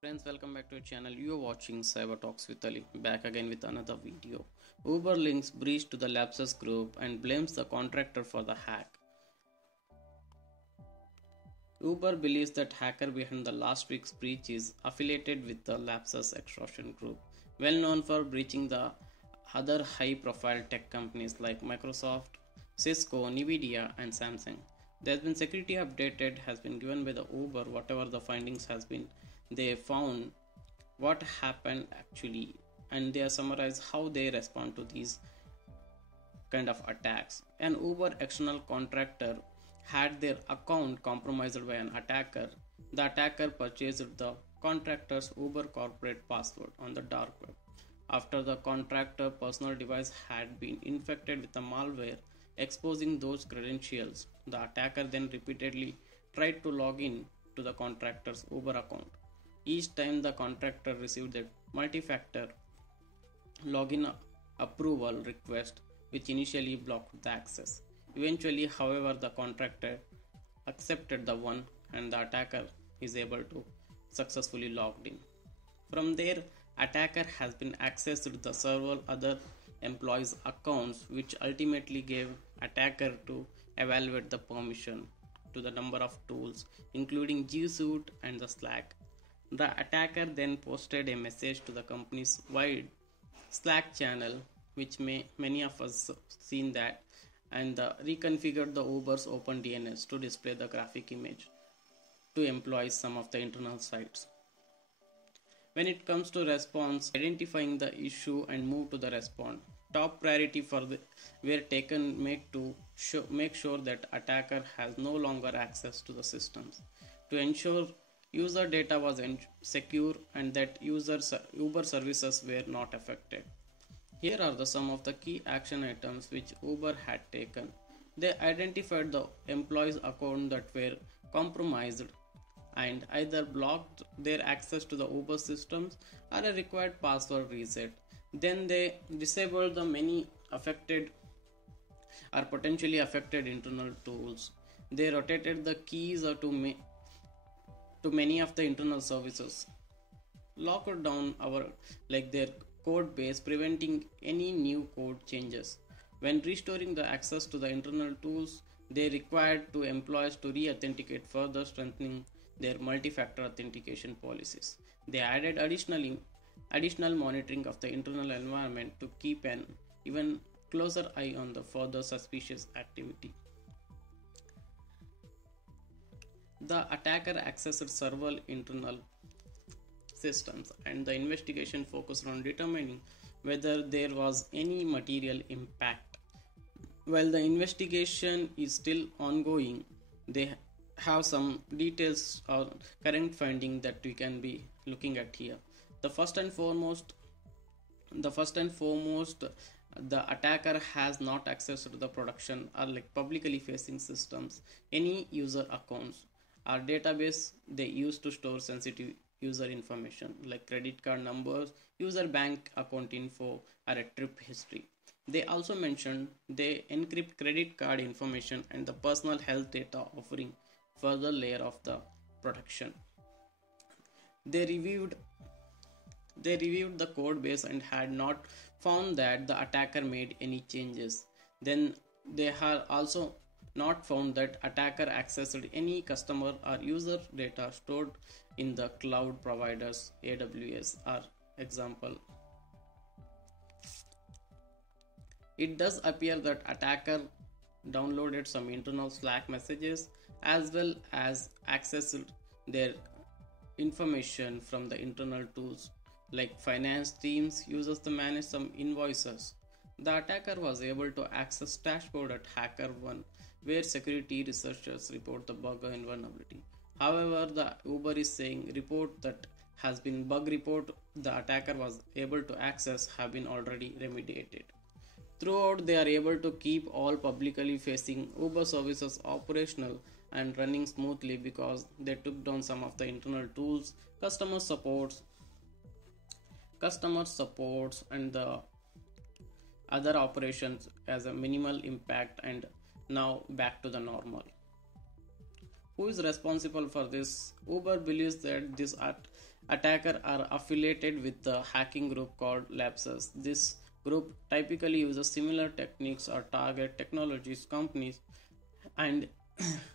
Friends, welcome back to our channel. You are watching Cyber Talks with Ali. Back again with another video. Uber links breach to the LAPSUS group and blames the contractor for the hack. Uber believes that hacker behind the last week's breach is affiliated with the LAPSUS extortion group, well known for breaching the other high-profile tech companies like Microsoft, Cisco, Nvidia, and Samsung. There has been security updated has been given by the Uber. Whatever the findings has been, they found what happened actually, and they summarize how they respond to these kind of attacks. An Uber external contractor had their account compromised by an attacker. The attacker purchased the contractor's Uber corporate password on the dark web. After the contractor personal device had been infected with the malware exposing those credentials, the attacker then repeatedly tried to log in to the contractor's Uber account. Each time the contractor received a multi-factor login approval request which initially blocked the access. Eventually, however, the contractor accepted the one and the attacker is able to successfully logged in. From there, attacker has been accessed the several other employees' accounts, which ultimately gave attacker to evaluate the permission to the number of tools, including G Suite and the Slack. The attacker then posted a message to the company's wide Slack channel, which many of us seen that, and reconfigured the Uber's OpenDNS to display the graphic image to employees some of the internal sites. When it comes to response, identifying the issue and move to the response. Top priority were taken make to make sure that attacker has no longer access to the systems. To ensure user data was secure and that Uber services were not affected. Here are some of the key action items which Uber had taken. They identified the employees' account that were compromised and either blocked their access to the Uber systems or a required password reset. Then they disabled the many affected or potentially affected internal tools. They rotated the keys to many of the internal services, locked down their code base, preventing any new code changes. When restoring the access to the internal tools, they required to employees to re-authenticate, further strengthening their multi-factor authentication policies. They added additional monitoring of the internal environment to keep an even closer eye on the further suspicious activity. The attacker accessed several internal systems, and the investigation focused on determining whether there was any material impact. While the investigation is still ongoing, they have some details or current finding that we can be looking at here. The first and foremost, the attacker has not accessed to the production or publicly facing systems, any user accounts or database they use to store sensitive user information like credit card numbers, user bank account info, or a trip history. They also mentioned they encrypt credit card information and the personal health data, offering further layer of the protection. They reviewed the code base and had not found that the attacker made any changes. Then they have also not found that attacker accessed any customer or user data stored in the cloud providers AWS or example. It does appear that attacker downloaded some internal Slack messages as well as accessed their information from the internal tools like finance teams uses to manage some invoices. The attacker was able to access dashboard at HackerOne where security researchers report the bug and vulnerability. However, the Uber is saying report that has been bug report the attacker was able to access have been already remediated. Throughout, they are able to keep all publicly facing Uber services operational and running smoothly because they took down some of the internal tools, customer supports, and the other operations as a minimal impact, and now back to the normal. Who is responsible for this? Uber believes that this attacker are affiliated with the hacking group called LAPSUS. This group typically uses similar techniques or target technologies companies, and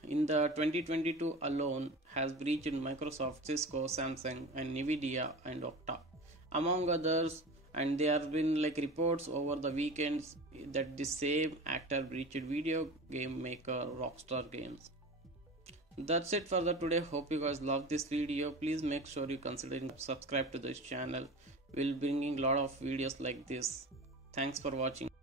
in the 2022 alone has breached Microsoft, Cisco, Samsung, and Nvidia and Okta, among others. And there have been like reports over the weekends that the same actor breached video game maker Rockstar Games. That's it for the today. Hope you guys love this video. Please make sure you consider subscribe to this channel. We'll bringing lot of videos like this. Thanks for watching.